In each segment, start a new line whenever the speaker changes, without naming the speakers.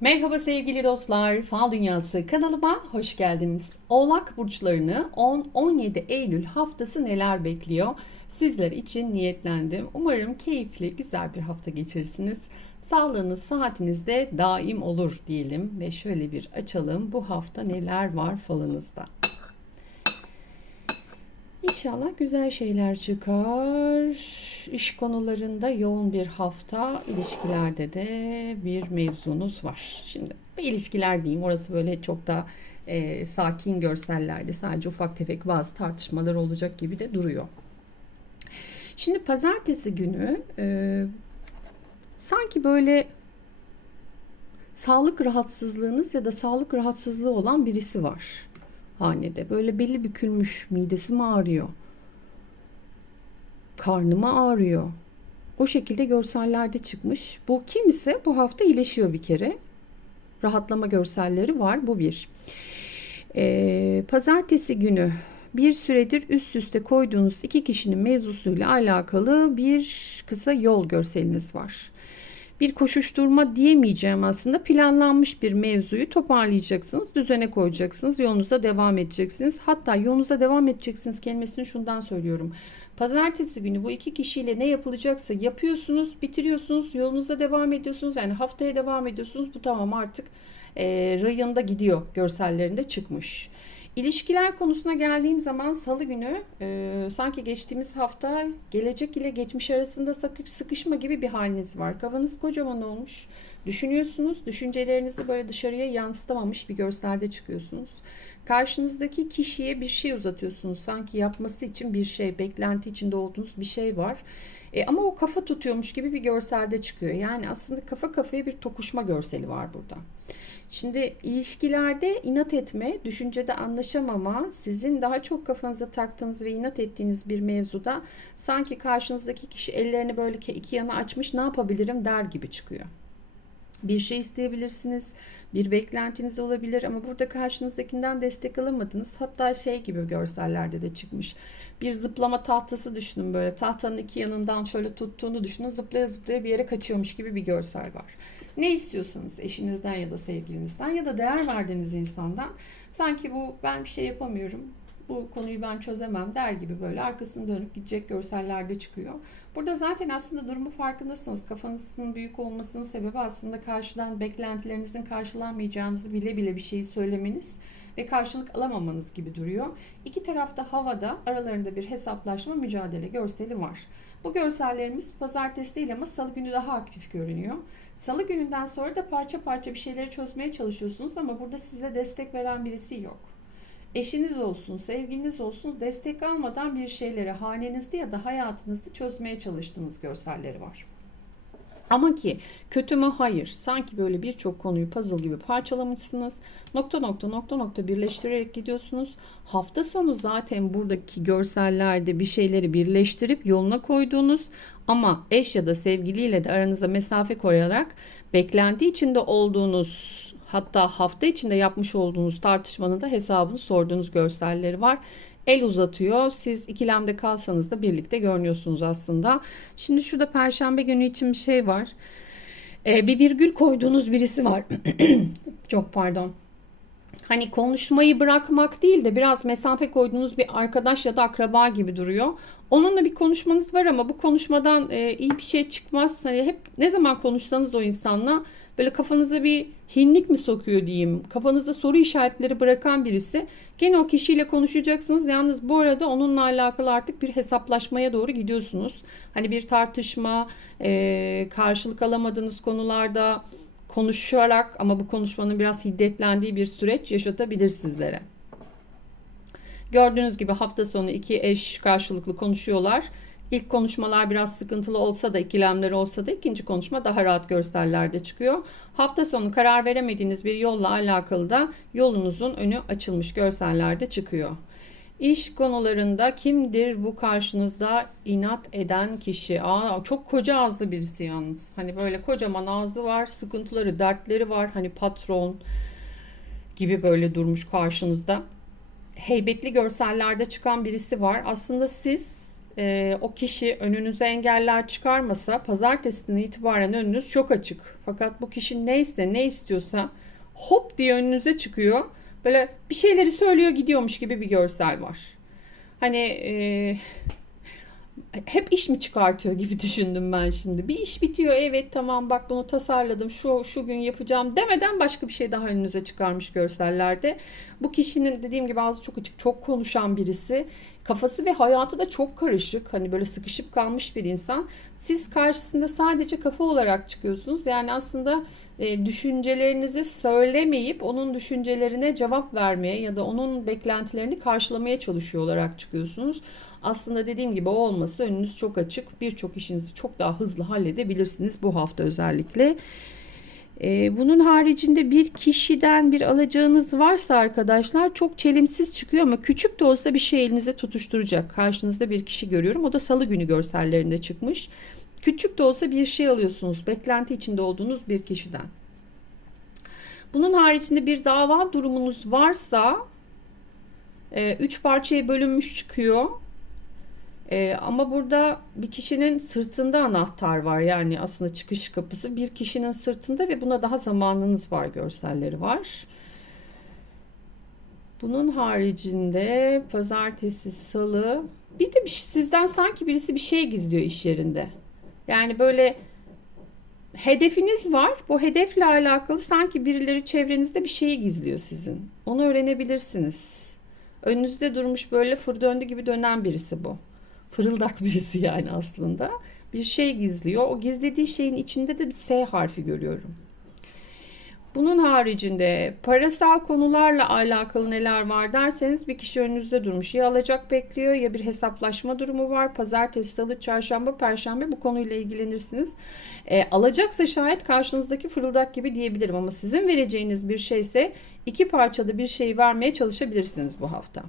Merhaba sevgili dostlar, Fal Dünyası kanalıma hoş geldiniz. Oğlak burçlarını 10-17 Eylül haftası neler bekliyor? Sizler için niyetlendim. Umarım keyifli, güzel bir hafta geçirirsiniz. Sağlığınız, saatiniz de daim olur diyelim ve şöyle bir açalım. Bu hafta neler var falınızda? İnşallah güzel şeyler çıkar. İş konularında yoğun bir hafta, ilişkilerde de bir mevzunuz var. Şimdi ilişkiler diyeyim, orası böyle çok da e, sakin görsellerde sadece ufak tefek bazı tartışmalar olacak gibi de duruyor. Şimdi pazartesi günü e, sanki böyle sağlık rahatsızlığınız ya da sağlık rahatsızlığı olan birisi var hanede. Böyle belli bükülmüş, midesi mi ağrıyor? Karnı ağrıyor? O şekilde görsellerde çıkmış. Bu kim ise bu hafta iyileşiyor bir kere. Rahatlama görselleri var. Bu bir. Ee, pazartesi günü bir süredir üst üste koyduğunuz iki kişinin mevzusuyla alakalı bir kısa yol görseliniz var bir koşuşturma diyemeyeceğim aslında. Planlanmış bir mevzuyu toparlayacaksınız, düzene koyacaksınız, yolunuza devam edeceksiniz. Hatta yolunuza devam edeceksiniz kelimesini şundan söylüyorum. Pazartesi günü bu iki kişiyle ne yapılacaksa yapıyorsunuz, bitiriyorsunuz, yolunuza devam ediyorsunuz. Yani haftaya devam ediyorsunuz. Bu tamam artık e, rayında gidiyor görsellerinde çıkmış. İlişkiler konusuna geldiğim zaman salı günü e, sanki geçtiğimiz hafta gelecek ile geçmiş arasında sıkışma gibi bir haliniz var. Kafanız kocaman olmuş. Düşünüyorsunuz. Düşüncelerinizi böyle dışarıya yansıtamamış bir görselde çıkıyorsunuz. Karşınızdaki kişiye bir şey uzatıyorsunuz. Sanki yapması için bir şey, beklenti içinde olduğunuz bir şey var. E, ama o kafa tutuyormuş gibi bir görselde çıkıyor. Yani aslında kafa kafaya bir tokuşma görseli var burada. Şimdi ilişkilerde inat etme, düşüncede anlaşamama, sizin daha çok kafanıza taktığınız ve inat ettiğiniz bir mevzuda sanki karşınızdaki kişi ellerini böyle iki yana açmış ne yapabilirim der gibi çıkıyor. Bir şey isteyebilirsiniz, bir beklentiniz olabilir ama burada karşınızdakinden destek alamadınız. Hatta şey gibi görsellerde de çıkmış. Bir zıplama tahtası düşünün böyle tahtanın iki yanından şöyle tuttuğunu düşünün zıplaya zıplaya bir yere kaçıyormuş gibi bir görsel var. Ne istiyorsanız eşinizden ya da sevgilinizden ya da değer verdiğiniz insandan sanki bu ben bir şey yapamıyorum bu konuyu ben çözemem der gibi böyle arkasını dönüp gidecek görsellerde çıkıyor. Burada zaten aslında durumu farkındasınız. Kafanızın büyük olmasının sebebi aslında karşıdan beklentilerinizin karşılanmayacağınızı bile bile bir şeyi söylemeniz ve karşılık alamamanız gibi duruyor. İki tarafta havada aralarında bir hesaplaşma mücadele görseli var. Bu görsellerimiz pazartesi değil ama salı günü daha aktif görünüyor. Salı gününden sonra da parça parça bir şeyleri çözmeye çalışıyorsunuz ama burada size destek veren birisi yok. Eşiniz olsun, sevgiliniz olsun destek almadan bir şeyleri hanenizde ya da hayatınızda çözmeye çalıştığınız görselleri var. Ama ki kötü mü? Hayır. Sanki böyle birçok konuyu puzzle gibi parçalamışsınız. Nokta nokta nokta nokta birleştirerek gidiyorsunuz. Hafta sonu zaten buradaki görsellerde bir şeyleri birleştirip yoluna koyduğunuz ama eş ya da sevgiliyle de aranıza mesafe koyarak beklenti içinde olduğunuz hatta hafta içinde yapmış olduğunuz tartışmanın da hesabını sorduğunuz görselleri var el uzatıyor. Siz ikilemde kalsanız da birlikte görünüyorsunuz aslında. Şimdi şurada perşembe günü için bir şey var. Ee, bir virgül koyduğunuz birisi var. Çok pardon. Hani konuşmayı bırakmak değil de biraz mesafe koyduğunuz bir arkadaş ya da akraba gibi duruyor. Onunla bir konuşmanız var ama bu konuşmadan e, iyi bir şey çıkmaz. Hani hep ne zaman konuşsanız o insanla böyle kafanıza bir hinlik mi sokuyor diyeyim. Kafanızda soru işaretleri bırakan birisi. Gene o kişiyle konuşacaksınız. Yalnız bu arada onunla alakalı artık bir hesaplaşmaya doğru gidiyorsunuz. Hani bir tartışma, e, karşılık alamadığınız konularda konuşarak ama bu konuşmanın biraz hiddetlendiği bir süreç yaşatabilir sizlere. Gördüğünüz gibi hafta sonu iki eş karşılıklı konuşuyorlar. İlk konuşmalar biraz sıkıntılı olsa da ikilemleri olsa da ikinci konuşma daha rahat görsellerde çıkıyor. Hafta sonu karar veremediğiniz bir yolla alakalı da yolunuzun önü açılmış görsellerde çıkıyor. İş konularında kimdir bu karşınızda inat eden kişi? Aa, çok koca ağızlı birisi yalnız. Hani böyle kocaman ağzı var, sıkıntıları, dertleri var. Hani patron gibi böyle durmuş karşınızda. Heybetli görsellerde çıkan birisi var. Aslında siz e, o kişi önünüze engeller çıkarmasa pazartesinden itibaren önünüz çok açık. Fakat bu kişi neyse ne istiyorsa hop diye önünüze çıkıyor. Böyle bir şeyleri söylüyor gidiyormuş gibi bir görsel var. Hani e, hep iş mi çıkartıyor gibi düşündüm ben şimdi. Bir iş bitiyor evet tamam bak bunu tasarladım şu şu gün yapacağım demeden başka bir şey daha önünüze çıkarmış görsellerde. Bu kişinin dediğim gibi ağzı çok açık çok konuşan birisi. Kafası ve hayatı da çok karışık. Hani böyle sıkışıp kalmış bir insan. Siz karşısında sadece kafa olarak çıkıyorsunuz. Yani aslında e, düşüncelerinizi söylemeyip onun düşüncelerine cevap vermeye ya da onun beklentilerini karşılamaya çalışıyor olarak çıkıyorsunuz. Aslında dediğim gibi o olması önünüz çok açık. Birçok işinizi çok daha hızlı halledebilirsiniz bu hafta özellikle. Ee, bunun haricinde bir kişiden bir alacağınız varsa arkadaşlar çok çelimsiz çıkıyor ama küçük de olsa bir şey elinize tutuşturacak. Karşınızda bir kişi görüyorum. O da salı günü görsellerinde çıkmış. Küçük de olsa bir şey alıyorsunuz. Beklenti içinde olduğunuz bir kişiden. Bunun haricinde bir dava durumunuz varsa e, üç parçaya bölünmüş çıkıyor. Ee, ama burada bir kişinin sırtında anahtar var. Yani aslında çıkış kapısı bir kişinin sırtında ve buna daha zamanınız var görselleri var. Bunun haricinde pazartesi, salı bir de bir, sizden sanki birisi bir şey gizliyor iş yerinde. Yani böyle hedefiniz var. Bu hedefle alakalı sanki birileri çevrenizde bir şeyi gizliyor sizin. Onu öğrenebilirsiniz. Önünüzde durmuş böyle fır döndü gibi dönen birisi bu fırıldak birisi yani aslında. Bir şey gizliyor. O gizlediği şeyin içinde de bir S harfi görüyorum. Bunun haricinde parasal konularla alakalı neler var derseniz bir kişi önünüzde durmuş. Ya alacak bekliyor ya bir hesaplaşma durumu var. Pazartesi, salı, çarşamba, perşembe bu konuyla ilgilenirsiniz. E, alacaksa şayet karşınızdaki fırıldak gibi diyebilirim ama sizin vereceğiniz bir şeyse iki parçada bir şey vermeye çalışabilirsiniz bu hafta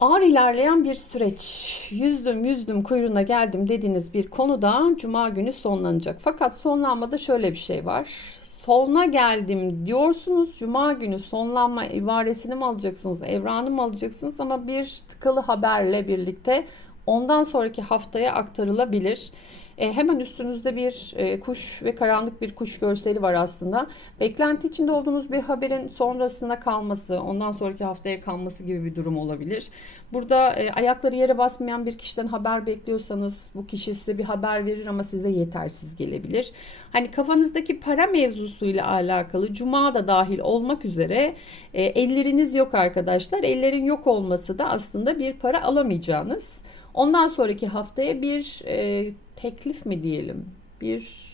ağır ilerleyen bir süreç. Yüzdüm yüzdüm kuyruğuna geldim dediğiniz bir konuda cuma günü sonlanacak. Fakat sonlanmada şöyle bir şey var. Sonuna geldim diyorsunuz. Cuma günü sonlanma ibaresini mi alacaksınız, evranı mı alacaksınız ama bir tıkalı haberle birlikte ondan sonraki haftaya aktarılabilir. E, hemen üstünüzde bir e, kuş ve karanlık bir kuş görseli var aslında. Beklenti içinde olduğunuz bir haberin sonrasında kalması, ondan sonraki haftaya kalması gibi bir durum olabilir. Burada e, ayakları yere basmayan bir kişiden haber bekliyorsanız bu kişi size bir haber verir ama size yetersiz gelebilir. Hani kafanızdaki para mevzusuyla alakalı cuma da dahil olmak üzere e, elleriniz yok arkadaşlar. Ellerin yok olması da aslında bir para alamayacağınız. Ondan sonraki haftaya bir e, teklif mi diyelim, bir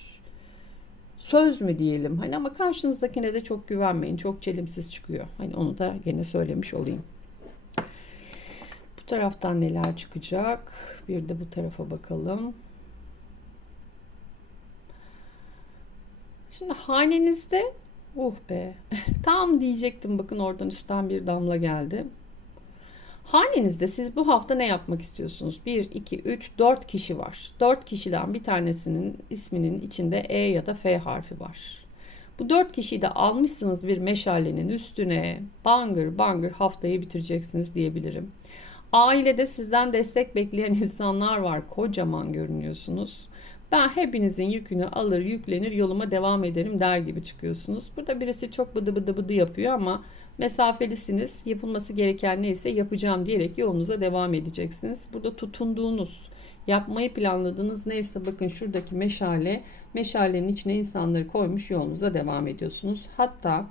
söz mü diyelim. Hani ama karşınızdakine de çok güvenmeyin. Çok çelimsiz çıkıyor. Hani onu da gene söylemiş olayım. Bu taraftan neler çıkacak? Bir de bu tarafa bakalım. Şimdi hanenizde uh be tam diyecektim bakın oradan üstten bir damla geldi. Hanenizde siz bu hafta ne yapmak istiyorsunuz? 1, 2, 3, 4 kişi var. 4 kişiden bir tanesinin isminin içinde E ya da F harfi var. Bu 4 kişiyi de almışsınız bir meşalenin üstüne bangır bangır haftayı bitireceksiniz diyebilirim. Ailede sizden destek bekleyen insanlar var. Kocaman görünüyorsunuz. Ben hepinizin yükünü alır, yüklenir, yoluma devam ederim der gibi çıkıyorsunuz. Burada birisi çok bıdı bıdı bıdı yapıyor ama mesafelisiniz. Yapılması gereken neyse yapacağım diyerek yolunuza devam edeceksiniz. Burada tutunduğunuz, yapmayı planladığınız neyse bakın şuradaki meşale, meşalenin içine insanları koymuş yolunuza devam ediyorsunuz. Hatta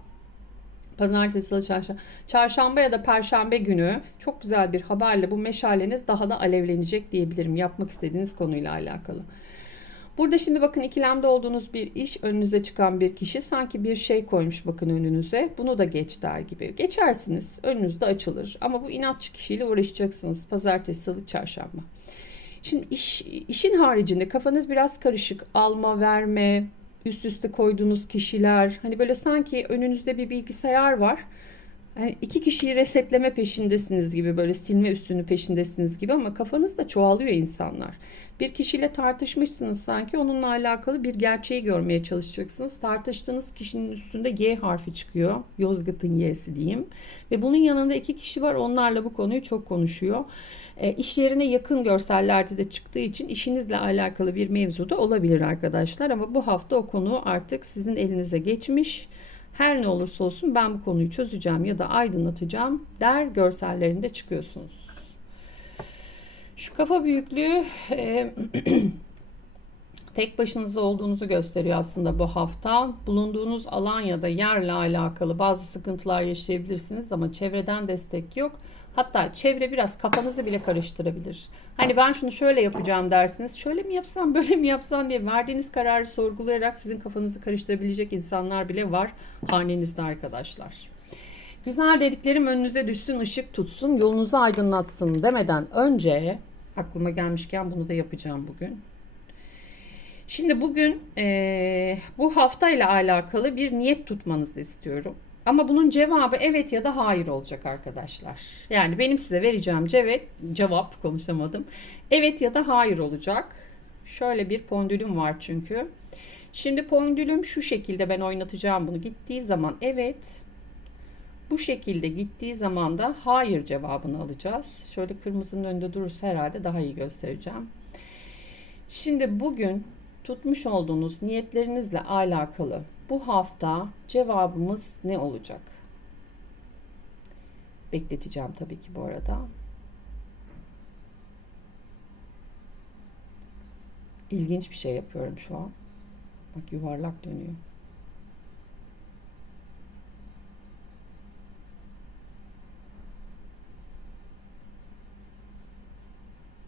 pazartesi, çarşamba, çarşamba ya da perşembe günü çok güzel bir haberle bu meşaleniz daha da alevlenecek diyebilirim yapmak istediğiniz konuyla alakalı. Burada şimdi bakın ikilemde olduğunuz bir iş önünüze çıkan bir kişi sanki bir şey koymuş bakın önünüze. Bunu da geç der gibi. Geçersiniz önünüzde açılır ama bu inatçı kişiyle uğraşacaksınız pazartesi, salı, çarşamba. Şimdi iş, işin haricinde kafanız biraz karışık. Alma, verme, üst üste koyduğunuz kişiler. Hani böyle sanki önünüzde bir bilgisayar var. Yani iki kişiyi resetleme peşindesiniz gibi böyle silme üstünü peşindesiniz gibi ama kafanızda çoğalıyor insanlar. Bir kişiyle tartışmışsınız sanki onunla alakalı bir gerçeği görmeye çalışacaksınız. Tartıştığınız kişinin üstünde Y harfi çıkıyor. Yozgat'ın Y'si diyeyim. Ve bunun yanında iki kişi var onlarla bu konuyu çok konuşuyor. E, iş yerine yakın görsellerde de çıktığı için işinizle alakalı bir mevzu da olabilir arkadaşlar. Ama bu hafta o konu artık sizin elinize geçmiş. Her ne olursa olsun ben bu konuyu çözeceğim ya da aydınlatacağım der görsellerinde çıkıyorsunuz. Şu kafa büyüklüğü e, tek başınıza olduğunuzu gösteriyor aslında bu hafta. Bulunduğunuz alan ya da yerle alakalı bazı sıkıntılar yaşayabilirsiniz ama çevreden destek yok. Hatta çevre biraz kafanızı bile karıştırabilir. Hani ben şunu şöyle yapacağım dersiniz. Şöyle mi yapsam, böyle mi yapsam diye verdiğiniz kararı sorgulayarak sizin kafanızı karıştırabilecek insanlar bile var hanenizde arkadaşlar. Güzel dediklerim önünüze düşsün, ışık tutsun, yolunuzu aydınlatsın demeden önce aklıma gelmişken bunu da yapacağım bugün. Şimdi bugün eee, bu haftayla alakalı bir niyet tutmanızı istiyorum. Ama bunun cevabı evet ya da hayır olacak arkadaşlar. Yani benim size vereceğim cevap, cevap konuşamadım. Evet ya da hayır olacak. Şöyle bir pondülüm var çünkü. Şimdi pondülüm şu şekilde ben oynatacağım bunu. Gittiği zaman evet, bu şekilde gittiği zaman da hayır cevabını alacağız. Şöyle kırmızının önünde durursa herhalde daha iyi göstereceğim. Şimdi bugün tutmuş olduğunuz niyetlerinizle alakalı bu hafta cevabımız ne olacak? Bekleteceğim tabii ki bu arada. İlginç bir şey yapıyorum şu an. Bak yuvarlak dönüyor.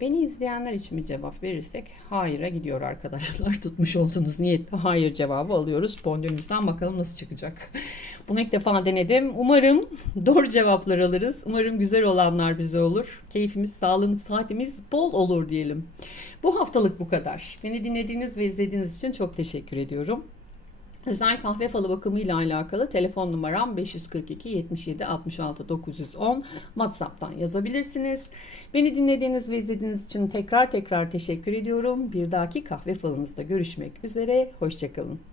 Beni izleyenler için bir cevap verirsek hayır'a gidiyor arkadaşlar. Tutmuş olduğunuz niyette hayır cevabı alıyoruz. Pondümüzden bakalım nasıl çıkacak. Bunu ilk defa denedim. Umarım doğru cevaplar alırız. Umarım güzel olanlar bize olur. Keyfimiz, sağlığımız, saatimiz bol olur diyelim. Bu haftalık bu kadar. Beni dinlediğiniz ve izlediğiniz için çok teşekkür ediyorum. Özel kahve falı bakımı ile alakalı telefon numaram 542 77 66 910 WhatsApp'tan yazabilirsiniz. Beni dinlediğiniz ve izlediğiniz için tekrar tekrar teşekkür ediyorum. Bir dahaki kahve falınızda görüşmek üzere. Hoşçakalın.